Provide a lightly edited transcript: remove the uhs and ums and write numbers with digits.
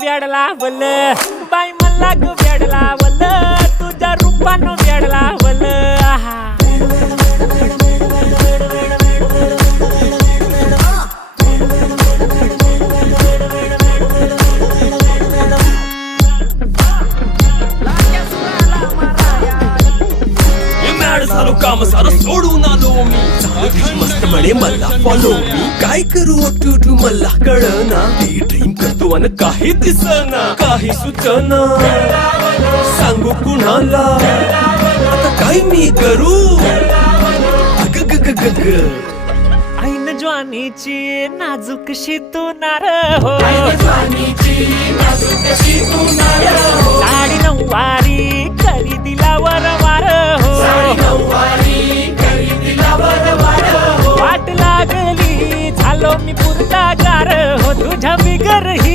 वेडला वल बाई मला ग वेडला वल तुझ्या रूपानं वेडला वल झालो काम सारं सोडून आलो मी झालं मस्त म्हणे मला फॉलो मी काय करू टू मला कळना ती ड्रीम करतो आणि काही दिसना काही सुचना सांगू कुणाला आता काय मी करू अग ग ग ग ग ऐन ज्वानीची नाजूक शी तू नार हो